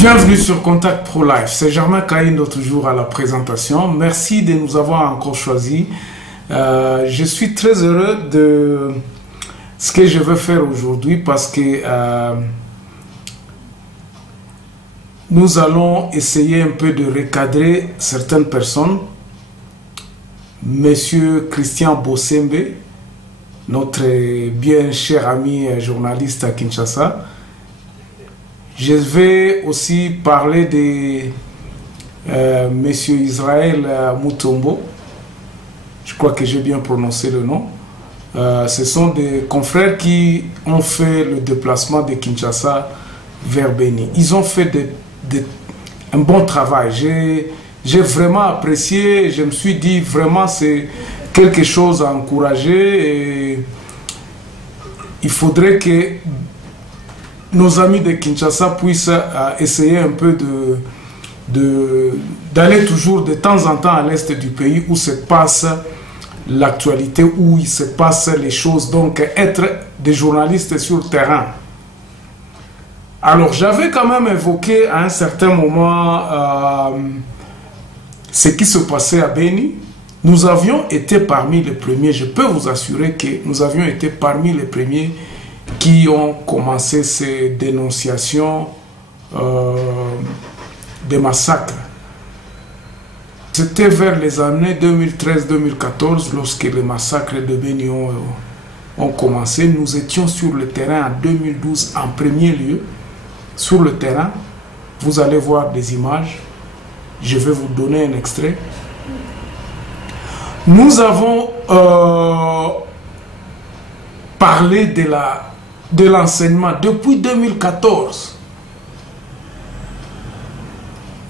Bienvenue sur Contact Pro Life. C'est Germain Kaindo toujours à la présentation. Merci de nous avoir encore choisis. Je suis très heureux de ce que je veux faire aujourd'hui parce que nous allons essayer un peu de recadrer certaines personnes. Monsieur Christian Bossembe, notre bien cher ami journaliste à Kinshasa. Je vais aussi parler de Monsieur Israël Mutombo. Je crois que j'ai bien prononcé le nom. Ce sont des confrères qui ont fait le déplacement de Kinshasa vers Beni. Ils ont fait un bon travail. J'ai vraiment apprécié. Je me suis dit vraiment c'est quelque chose à encourager. Et il faudrait que nos amis de Kinshasa puissent essayer un peu d'aller toujours de temps en temps à l'est du pays où se passe l'actualité, où il se passe les choses. Donc être des journalistes sur le terrain. Alors j'avais quand même évoqué à un certain moment ce qui se passait à Beni. Nous avions été parmi les premiers, je peux vous assurer que nous avions été parmi les premiers qui ont commencé ces dénonciations des massacres. C'était vers les années 2013-2014, lorsque les massacres de Beni ont commencé. Nous étions sur le terrain en 2012 en premier lieu. Sur le terrain, vous allez voir des images. Je vais vous donner un extrait. Nous avons parlé de l'enseignement depuis 2014.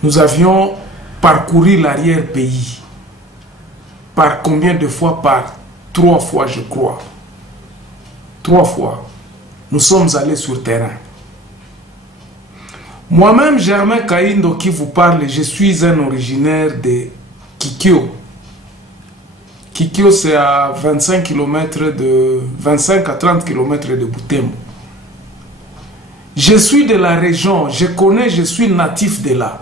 Nous avions parcouru l'arrière-pays. Par combien de fois? Par 3 fois, je crois. 3 fois. Nous sommes allés sur le terrain. Moi-même, Germain Kaindo qui vous parle, je suis un originaire de Kikyo. Kikyo, c'est à 25 à 30 km de Butembo. Je suis de la région, je suis natif de là.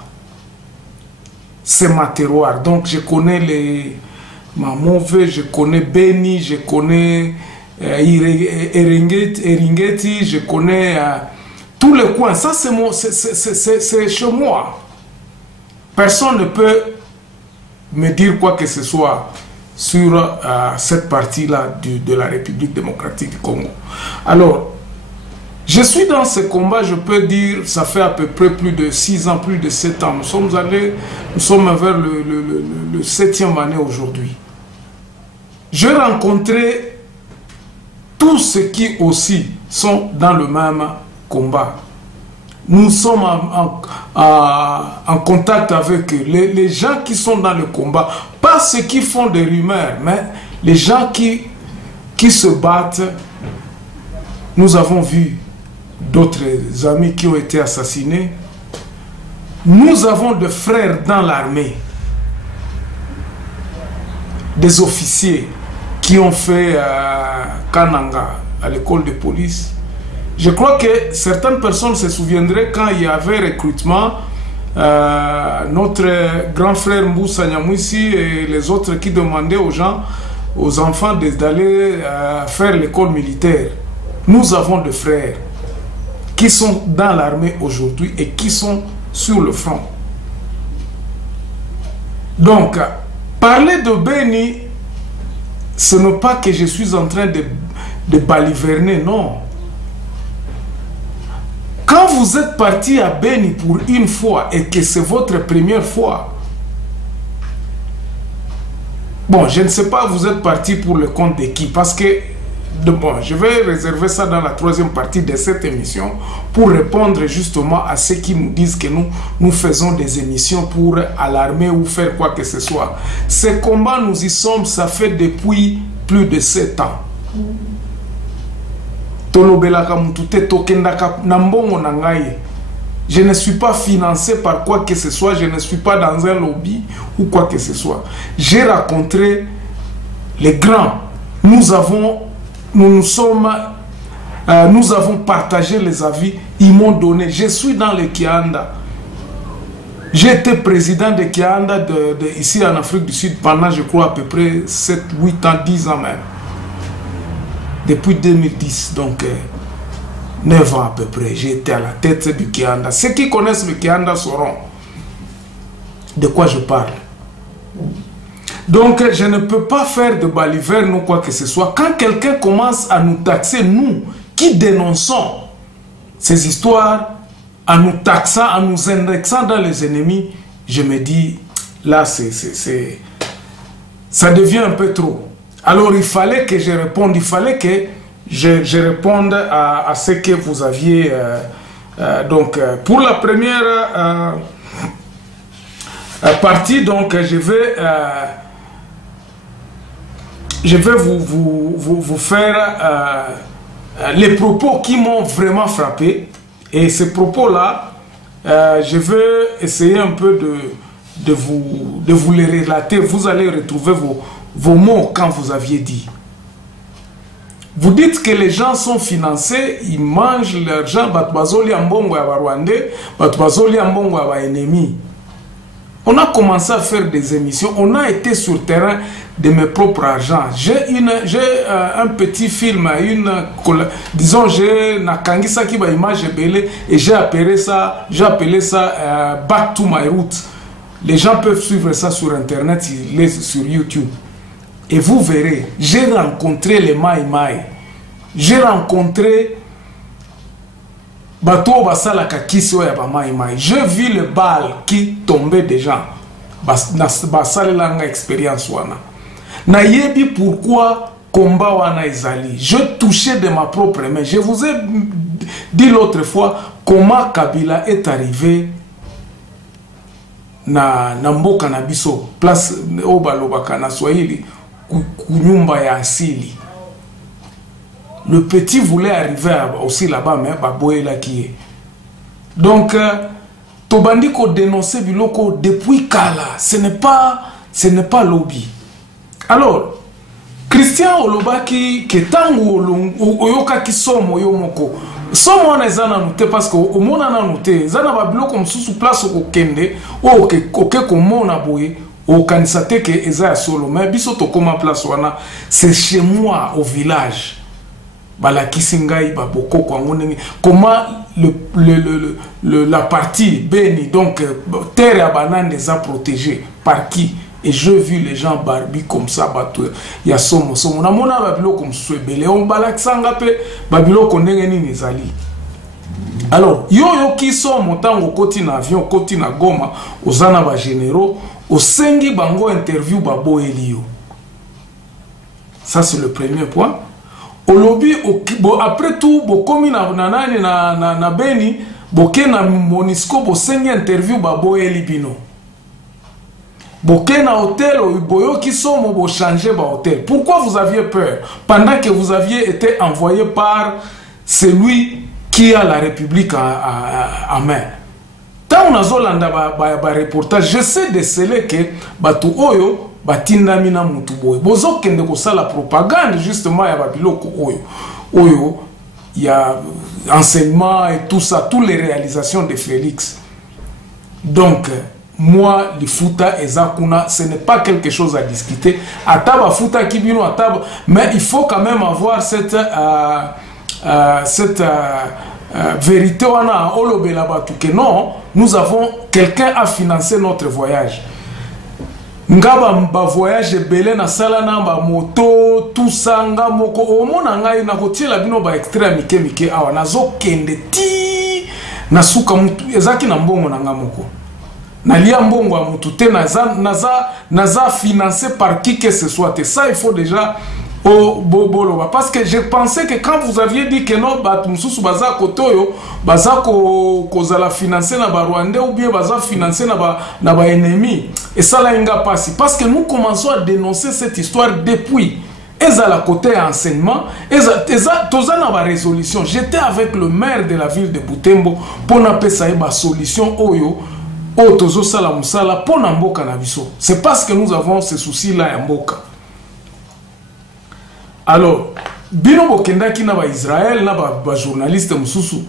C'est ma terroir. Donc je connais les Mamove, je connais Beni, je connais Eringeti, je connais tous les coins. Ça, c'est chez moi. Personne ne peut me dire quoi que ce soit sur cette partie-là de la République démocratique du Congo. Alors, je suis dans ce combat, je peux dire, ça fait à peu près plus de 6 ans, plus de 7 ans. Nous sommes vers le 7e année aujourd'hui. J'ai rencontré tous ceux qui aussi sont dans le même combat. Nous sommes en contact avec eux. Les gens qui sont dans le combat, pas ceux qui font des rumeurs, mais les gens qui se battent. Nous avons vu d'autres amis qui ont été assassinés. Nous avons des frères dans l'armée, des officiers qui ont fait Kananga à l'école de police. Je crois que certaines personnes se souviendraient quand il y avait recrutement, notre grand frère Mboussa Nyamwisi et les autres qui demandaient aux enfants d'aller faire l'école militaire. Nous avons des frères qui sont dans l'armée aujourd'hui et qui sont sur le front. Donc, parler de Beni, ce n'est pas que je suis en train de baliverner, non. Quand vous êtes parti à Beni pour une fois et que c'est votre première fois, bon, je ne sais pas, vous êtes parti pour le compte de qui? Parce que, bon, je vais réserver ça dans la 3e partie de cette émission pour répondre justement à ceux qui nous disent que nous faisons des émissions pour alarmer ou faire quoi que ce soit. Ces combats, nous y sommes, ça fait depuis plus de 7 ans. Je ne suis pas financé par quoi que ce soit, je ne suis pas dans un lobby ou quoi que ce soit. J'ai rencontré les grands. Nous avons partagé les avis, ils m'ont donné. Je suis dans le Kianda. J'ai été président de Kianda ici en Afrique du Sud pendant, je crois, à peu près 7, 8 ans, 10 ans même. Depuis 2010, donc 9 ans à peu près, j'ai été à la tête du Kianda. Ceux qui connaissent le Kianda sauront de quoi je parle. Donc, je ne peux pas faire de baliverne ou quoi que ce soit. Quand quelqu'un commence à nous taxer, nous qui dénonçons ces histoires, en nous taxant, en nous indexant dans les ennemis, je me dis, là, ça devient un peu trop. Alors, il fallait que je réponde, il fallait que je réponde à ce que vous aviez. Donc, pour la première partie, donc, je vais vous faire les propos qui m'ont vraiment frappé. Et ces propos-là, je vais essayer un peu de vous les relater. Vous allez retrouver vos mots quand vous aviez dit. Vous dites que les gens sont financés, ils mangent l'argent, on a commencé à faire des émissions, on a été sur le terrain de mes propres argent. J'ai un petit film, disons, j'ai nakangisa qui va image belé et j'ai appelé ça Back to my roots. Les gens peuvent suivre ça sur internet, sur YouTube. Et vous verrez, j'ai rencontré les Mai Mai. J'ai rencontré Bato Basala Kakiso ya ba Mai Mai. J'ai vu le bal qui tombait des gens. Basala langa expérience wana. Na yebi pourquoi combat wana ezali. Je touchais de ma propre main. Je vous ai dit l'autre fois comment Kabila est arrivé na mboka na biso, place obalobaka na Swahili kunyumba ya asili. Le petit voulait arriver aussi là-bas, mais baboye la qui est. Donc, Tobandi ko dénoncer biloko depuis Kala, ce n'est pas lobby. Alors, Christian Olobaki ke tangu oyoka ki somo yomoko. Somo na ezana nute parce que au mona na nute, zana ba biloko msusu place ko kende, oke ko mona boye. Au kanisate que eza solo, mais biso to koma place wana, c'est chez moi au village. Bala kisingai ba boko kwa ngonenge. Comment la partie Beni, donc terre à banane les a protégés par qui? Et je vu les gens barbus comme ça, bateau. Il y a somo. Na mona babilo comme swebele. On balak sanga pe babilo kondenge ni nezali. Alors, yo qui sont montant au côté na avion, côté na Goma, aux anaba généraux, au sengi bango interview babo elio. Ça c'est le premier point. Au lobby, après tout, bo komi na Beni, bo ke na Monisco, bo sengi interview babo elibino. Bo ke na hôtel, boyo qui sont bo changer ba hôtel. Pourquoi vous aviez peur? Pendant que vous aviez été envoyé par celui qui a la République en main. Tant on a zolanda ba reportage, je sais déceler que batu oyo batinda mina mutu boy. Bozo kende ko sala propagande justement ya babiloko oyo il y a enseignement et tout ça, toutes les réalisations de Félix. Donc moi le futa ezakuna, ce n'est pas quelque chose à discuter. Ataba futa kibino ataba, mais il faut quand même avoir cette vérité wana olobela batu que non, nous avons quelqu'un à financer notre voyage. Ngaba mba voyage belé na sala na ba moto tout ça nga moko omona ngai na kotiela bino ba extra mike awa nazo kende ti na suka mutu ezaki na mbongo na nga moko na lia mbongo ya mutu te naza financé par qui que ce soit. Et ça il faut déjà parce que je pensais que quand vous aviez dit que non, baza kotoyo, baza kozala financer na ba Rwandais ou bien baza financer na ba ennemi, et ça là inga passi. Parce que nous commençons à dénoncer cette histoire depuis. Eza la côté enseignement, eza toza na ba résolution. J'étais avec le maire de la ville de Butembo pour n'appeler ça une solution oyo. Tozo sala musala pour na mboka na biso. C'est parce que nous avons ce souci là ya mboka. Alors, bino bokendaki na ba Israël na ba journaliste mususu.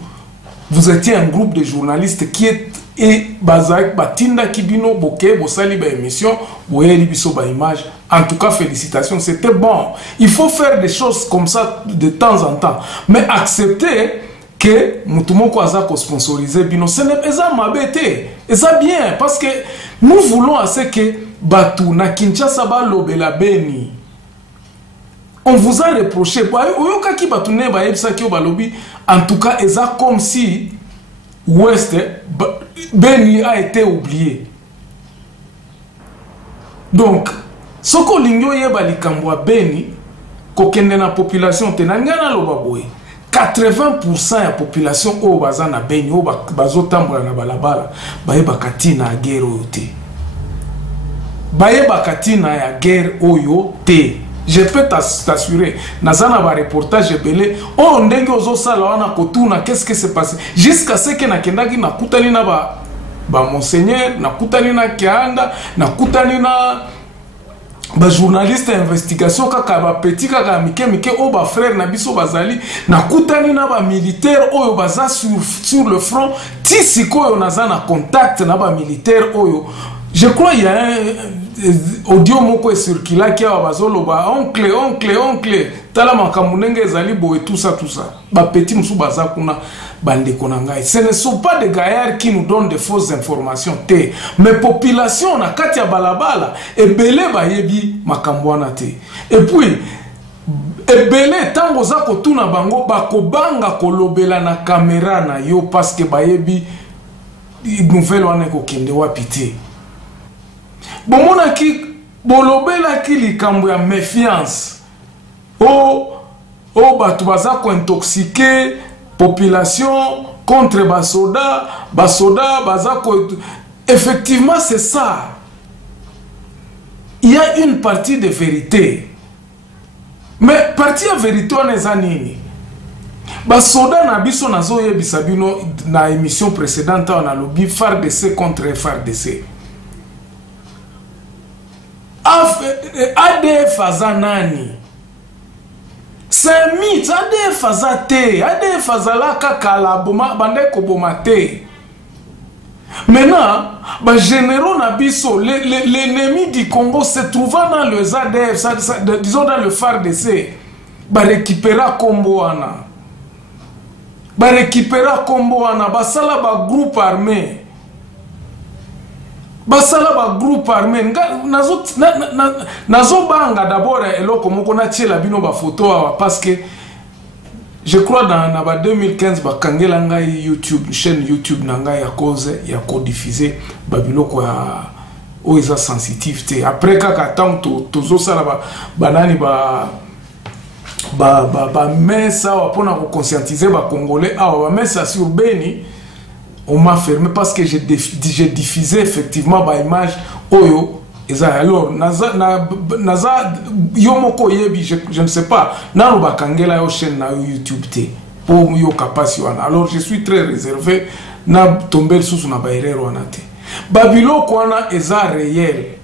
Vous étiez un groupe de journalistes qui est et bazak batinda kibino boke bosali ba émission boyeli biso ba image. En tout cas, félicitations, c'était bon. Il faut faire des choses comme ça de temps en temps, mais accepter que mutumoko azako sponsoriser bino, ce n'est pas mabete, et ça bien parce que nous voulons assez que batu na Kinshasa ba lobela beni. On vous a reproché, en tout cas, c'est comme si Ouest Beni a été oublié. Donc, ce que l'Ingyo yeba likambwa Beni, kokende na population tenangana lobaboye. 80% de la population au bazana Beni, au bazotambula na balabala, bayeba katina ya guerre oyote. Bayeba katina ya guerre oyote. Je peux t'assurer, nazana ba reportage belé, oh ndenge ozo sala wana kotuna, qu'est-ce qui s'est passé? Jusqu'à ce que nakendaki na kutani na ba monseigneur, na kutani na Kianda, na kutani na ba journaliste investigation kaka ba petit kaka mike o ba frère na biso bazali, na kutani na ba militaire oyo baza sur le front, ti sikoyo nazana contact na ba militaire oyo. Je crois qu'il y a un audio moko est circulé qui a bazolo ba oncle tala makamunenge ezali bo et tout ça ba petit musu baza kuna bande konangai. Ce ne sont pas des gaillards qui nous donnent de fausses informations te, mais population na kati ya balabala ebele ba yebi makambwana te. Et puis ebele tango za kotuna bango bakobanga kolobela na caméra na yo parce que ba yebi nouvelle wana ko kende wapi te. Bomona ki bolobela ki likambo ya méfiance batu baza ko intoxiquer population contre basoda baza ko effectivement c'est ça. Il y a une partie de vérité, mais partie de vérité on est anini basoda na biso nazo yebisa bino na émission précédente on a lobby FARDC contre FARDC. ADF azanani. C'est un mythe. ADF azate. ADF azala kakala boma bandeko bomate. Maintenant, bah généraux nabiso, l'ennemi du Congo se trouvant dans le ADF, disons dans le FARDC, bah récupéra Komboana. Bah récupéra Komboana. Bah sala ba groupe armé. Basala ba groupe armé nazo banga d'abord eloko moko na tiela bino ba photo parce que je crois dans na 2015 ba kangela ngai YouTube chaîne YouTube na ngai ya cause ya codiffuser ba biloko ya oiza sensitivité après kaka tant tozo sala ba banani ba messa pona ko conscientiser ba congolais ba messa sur Beni. On m'a fermé parce que j'ai diffusé effectivement ma image oyo alors naza yomoko yebi je ne sais pas na ba kangela yo chaîne na YouTube te pour yo capacité alors je suis très réservé na tomber sous na ba erreur wana te babilo kwana eza réel